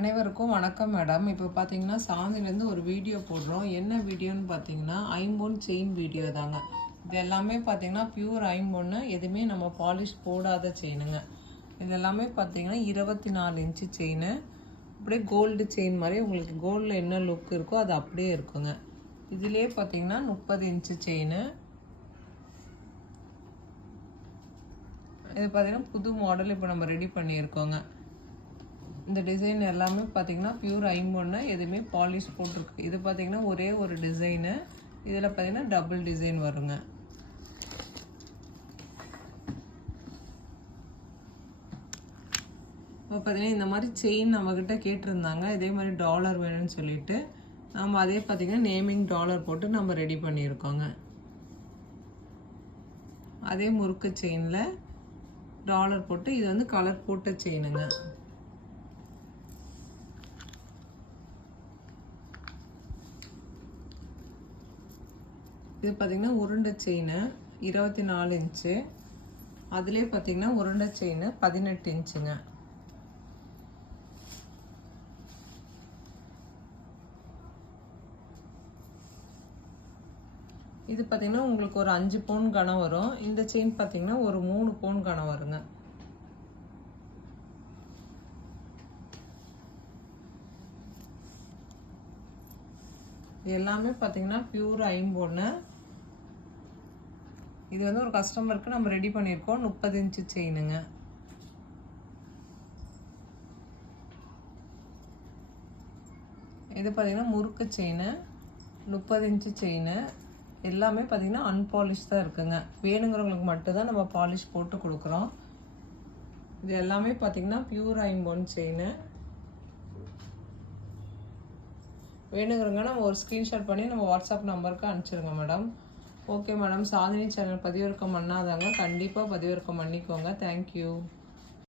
அனைவருக்கும் வணக்கம் மேடம். இப்போ பார்த்தீங்கன்னா சாந்திலேருந்து ஒரு வீடியோ போடுறோம். என்ன வீடியோன்னு பார்த்தீங்கன்னா ஐம்பொன் செயின் வீடியோ தாங்க. இது எல்லாமே பார்த்தீங்கன்னா பியூர் ஐம்பொன்னு, எதுவுமே நம்ம பாலிஷ் போடாத செயினுங்க. இது எல்லாமே பார்த்தீங்கன்னா 24 இன்ச்சு செயின். அப்படியே கோல்டு செயின் மாதிரி உங்களுக்கு கோல்டில் என்ன லுக் இருக்கோ அது அப்படியே இருக்குங்க. இதுலேயே பார்த்தீங்கன்னா 30 இன்ச்சு செயின். இது பார்த்தீங்கன்னா புது மாடல் இப்போ நம்ம ரெடி பண்ணியிருக்கோங்க. இந்த டிசைன் எல்லாமே பார்த்தீங்கன்னா பியூர் ஐம்பொன்னு, எதுவுமே பாலிஷ் போட்டிருக்கு. இது பார்த்தீங்கன்னா ஒரே ஒரு டிசைனு. இதில் பார்த்தீங்கன்னா டபுள் டிசைன் வருங்க. இப்போ பார்த்தீங்கன்னா இந்த மாதிரி செயின் நம்மக்கிட்ட கேட்டிருந்தாங்க. இதே மாதிரி டாலர் வேணும்னு சொல்லிட்டு நம்ம அதே பார்த்தீங்கன்னா நேமிங் டாலர் போட்டு நம்ம ரெடி பண்ணியிருக்கோங்க. அதே முறுக்கு செயினில் டாலர் போட்டு இது வந்து கலர் போட்ட செயினுங்க. இது பார்த்தீங்கன்னா உருண்டை செயின் 24 இன்ச்சு. அதுலேயே பார்த்தீங்கன்னா உருண்டை செயின் 18 இன்ச்சுங்க. இது பார்த்தீங்கன்னா உங்களுக்கு ஒரு 5 பவுன் கனம் வரும். இந்த செயின் பார்த்தீங்கன்னா ஒரு 3 பவுன் கனம் வருங்க. எல்லாமே பார்த்தீங்கன்னா பியூர் ஐம்பொன்னு. இது வந்து ஒரு கஸ்டமருக்கு நம்ம ரெடி பண்ணியிருக்கோம். 30 இன்ச்சு செயினுங்க. இது பார்த்தீங்கன்னா முறுக்கு செயின் 30 இன்ச்சு செயின். எல்லாமே பார்த்தீங்கன்னா அன்பாலிஷ் தான் இருக்குங்க. வேணுங்கிறவங்களுக்கு மட்டும்தான் நம்ம பாலிஷ் போட்டு கொடுக்குறோம். இது எல்லாமே பார்த்தீங்கன்னா பியூர் ஐம்பொன் செயின். வேணுங்கிறவங்க நம்ம ஒரு ஸ்க்ரீன்ஷாட் பண்ணி நம்ம வாட்ஸ்அப் நம்பருக்கு அனுப்பிச்சிருங்க madam. Okay madam. Chandini channel பதிவிறக்கம் பண்ணாதாங்க, கண்டிப்பாக பதிவிறக்கம் பண்ணிக்கோங்க. தேங்க்யூ.